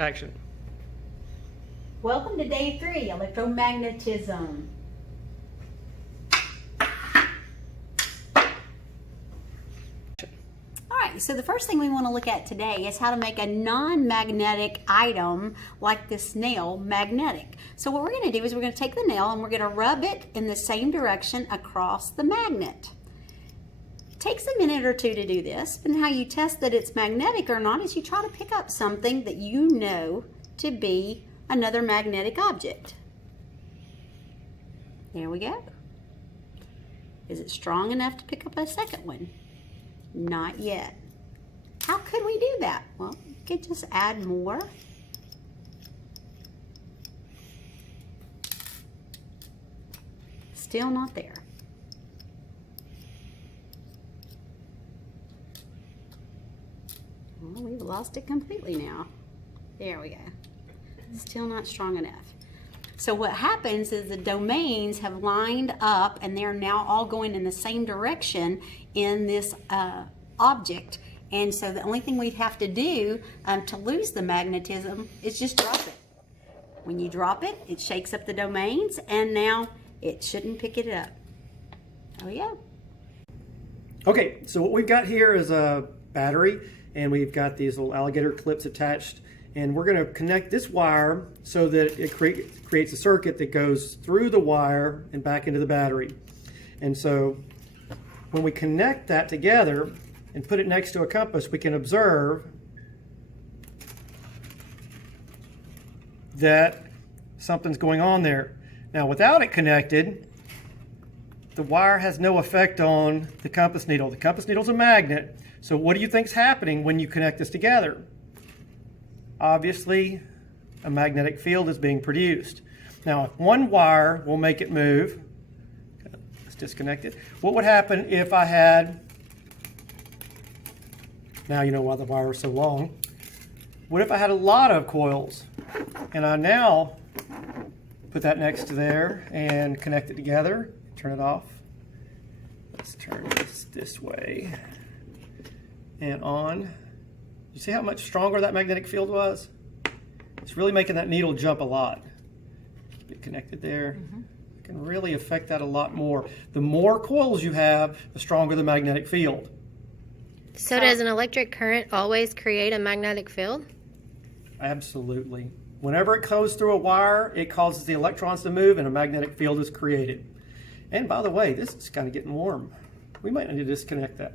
Action. Welcome to day 3, electromagnetism. Alright, so the first thing we want to look at today is how to make a non-magnetic item like this nail magnetic. So what we're going to do is we're going to take the nail and we're going to rub it in the same direction across the magnet. It takes a minute or two to do this, and how you test that it's magnetic or not is you try to pick up something that you know to be another magnetic object. There we go. Is it strong enough to pick up a second one? Not yet. How could we do that? Well, you could just add more. Still not there. Well, we've lost it completely now. There we go. Still not strong enough. So what happens is the domains have lined up and they're now all going in the same direction in this object. And so the only thing we'd have to do to lose the magnetism is just drop it. When you drop it, it shakes up the domains and now it shouldn't pick it up. There we go. Okay, so what we've got here is a battery, and we've got these little alligator clips attached, and we're going to connect this wire so that it creates a circuit that goes through the wire and back into the battery. And so when we connect that together and put it next to a compass, we can observe that something's going on there. Now, without it connected, the wire has no effect on the compass needle. The compass needle's a magnet. So what do you think's happening when you connect this together? Obviously, a magnetic field is being produced. Now, if one wire will make it move, let's disconnect it. What would happen if I had, now you know why the wire is so long. What if I had a lot of coils? And I now put that next to there and connect it together, turn it off. Let's turn this way and on. You see how much stronger that magnetic field was? It's really making that needle jump a lot. Keep it connected there. It can really affect that a lot more. The more coils you have, the stronger the magnetic field. So does an electric current always create a magnetic field? Absolutely. Whenever it goes through a wire, it causes the electrons to move and a magnetic field is created. And by the way, this is kind of getting warm. We might need to disconnect that.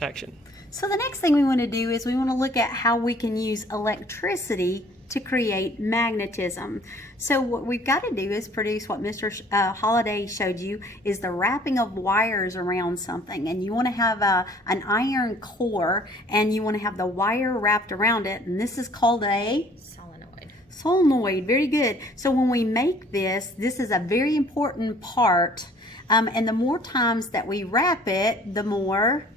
Action. So the next thing we want to do is we want to look at how we can use electricity to create magnetism. So what we've got to do is produce what Mr. Holliday showed you is the wrapping of wires around something. And you want to have an iron core and you want to have the wire wrapped around it. And this is called a solenoid. Very good. So when we make this is a very important part. And the more times that we wrap it, the more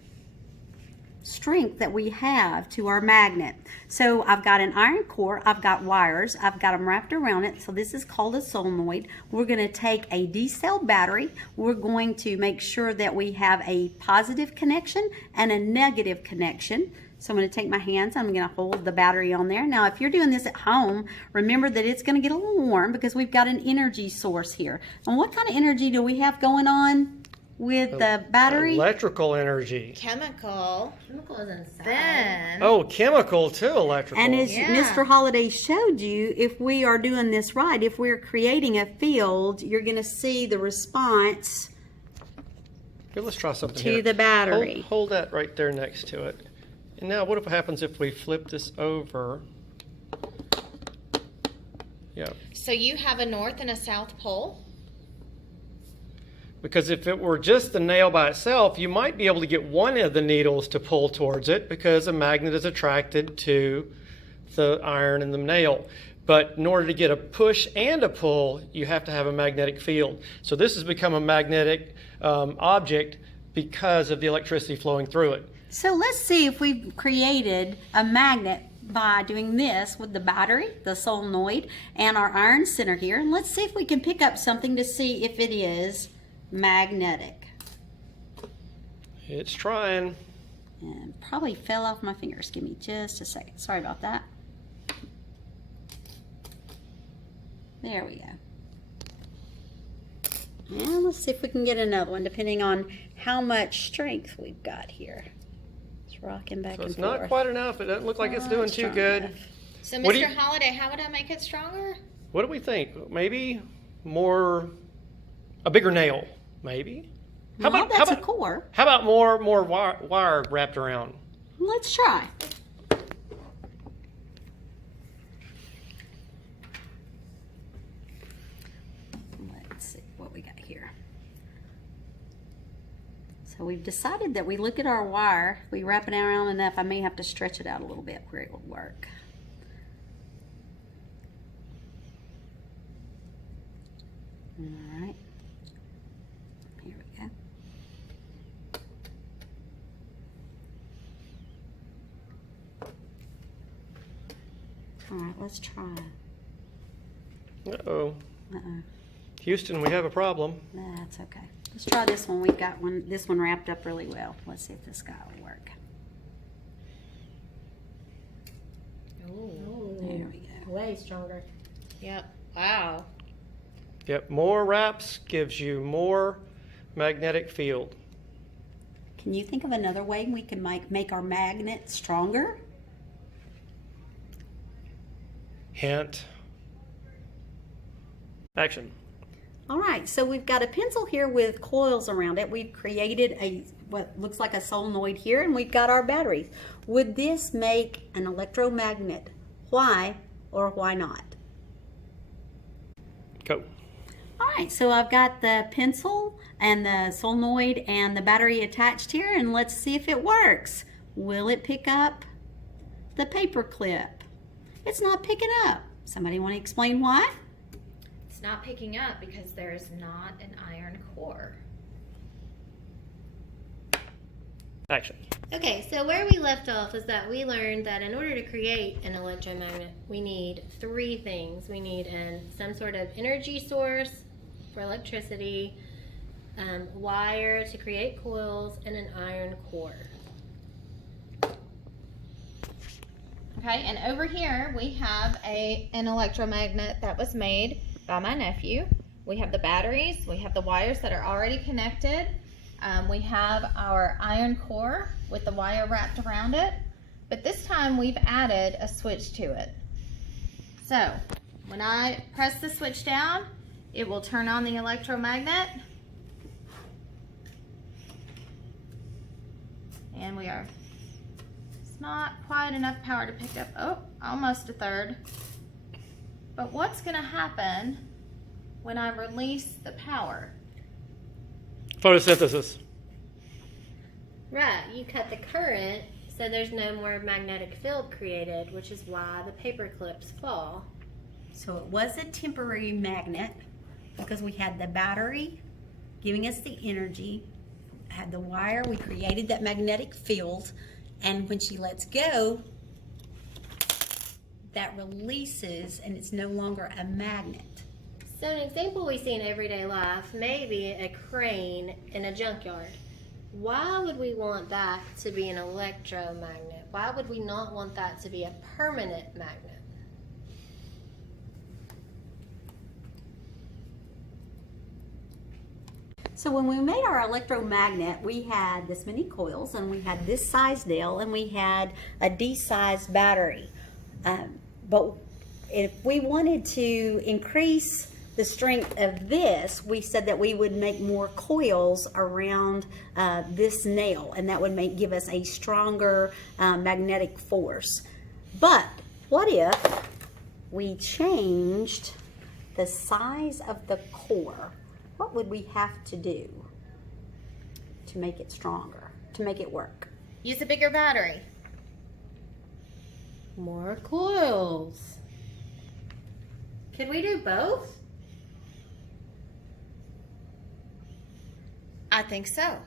strength that we have to our magnet. So I've got an iron core, I've got wires, I've got them wrapped around it. So this is called a solenoid. We're going to take a D-cell battery. We're going to make sure that we have a positive connection and a negative connection. So I'm going to take my hands, I'm going to hold the battery on there. Now if you're doing this at home, remember that it's going to get a little warm because we've got an energy source here. And what kind of energy do we have going on with the battery? Electrical energy. Chemical. Chemical is inside. Then. Oh, chemical too, electrical. And as Mr. Holliday showed you, if we are doing this right, if we're creating a field, you're going to see the response Here, let's try something to here. the battery. Hold that right there next to it. And now what happens if we flip this over? Yeah. So you have a north and a south pole? Because if it were just the nail by itself, you might be able to get one of the needles to pull towards it because a magnet is attracted to the iron in the nail. But in order to get a push and a pull, you have to have a magnetic field. So this has become a magnetic object because of the electricity flowing through it. So let's see if we've created a magnet by doing this with the battery, the solenoid, and our iron center here. And let's see if we can pick up something to see if it is magnetic. It's trying. And probably fell off my fingers. Give me just a second. Sorry about that. There we go. And let's see if we can get another one, depending on how much strength we've got here. It's rocking back So and it's forth. not quite enough. It doesn't look like it's Not doing too strong good. enough. So, What do Mr. you- Holiday, how would I make it stronger? What do we think? Maybe a bigger nail, maybe? Well, that's a core. How about more wire wrapped around? Let's try. Let's see what we got here. So we've decided that we look at our wire, we wrap it around enough, I may have to stretch it out a little bit where it will work. All right, here we go. All right, let's try. Uh-oh. Uh-oh. Houston, we have a problem. That's okay. Let's try this one. We've got this one wrapped up really well. Let's see if this guy will work. There we go. Way stronger. Yep. Wow. Yep, more wraps gives you more magnetic field. Can you think of another way we can make our magnet stronger? Hint. Action. All right, so we've got a pencil here with coils around it. We've created what looks like a solenoid here, and we've got our batteries. Would this make an electromagnet? Why or why not? Go. All right, so I've got the pencil and the solenoid and the battery attached here, and let's see if it works. Will it pick up the paper clip? It's not picking up. Somebody want to explain why? It's not picking up because there's not an iron core. Action. Okay, so where we left off is that we learned that in order to create an electromagnet, we need three things. We need some sort of energy source for electricity, wire to create coils, and an iron core. Okay, and over here we have an electromagnet that was made by my nephew. We have the batteries, we have the wires that are already connected. We have our iron core with the wire wrapped around it, but this time we've added a switch to it. So when I press the switch down, it will turn on the electromagnet, and it's not quite enough power to pick up, almost a third. But what's gonna happen when I release the power? Photosynthesis. Right, you cut the current, so there's no more magnetic field created, which is why the paper clips fall. So it was a temporary magnet because we had the battery giving us the energy, had the wire, we created that magnetic field, and when she lets go, that releases and it's no longer a magnet. So an example we see in everyday life may be a crane in a junkyard. Why would we want that to be an electromagnet? Why would we not want that to be a permanent magnet? So when we made our electromagnet, we had this many coils and we had this size nail and we had a D-sized battery. But if we wanted to increase the strength of this, we said that we would make more coils around this nail, and that would give us a stronger magnetic force. But what if we changed the size of the core? What would we have to do to make it stronger, to make it work? Use a bigger battery. More coils. Could we do both? I think so.